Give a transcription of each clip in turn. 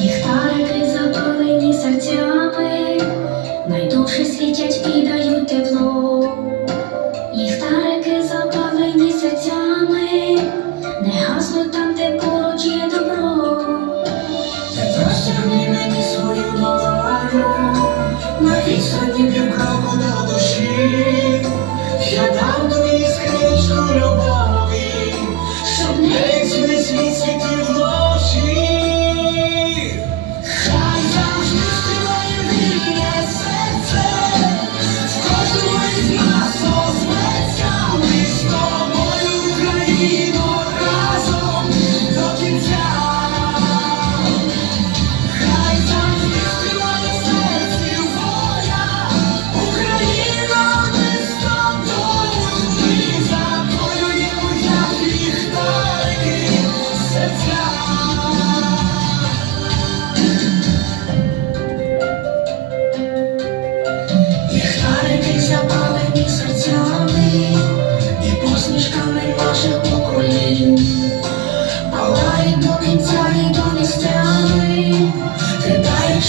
Ліхтарики запалені серцями, найдовше світять і дають.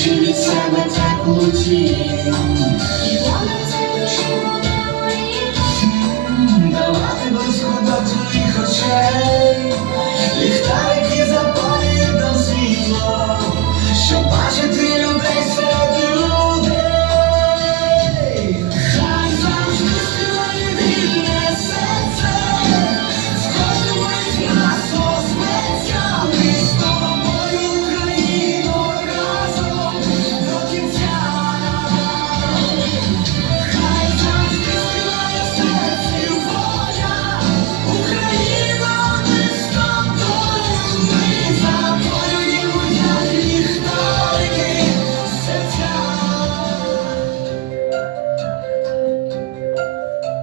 Should it sabotage? You wanna take a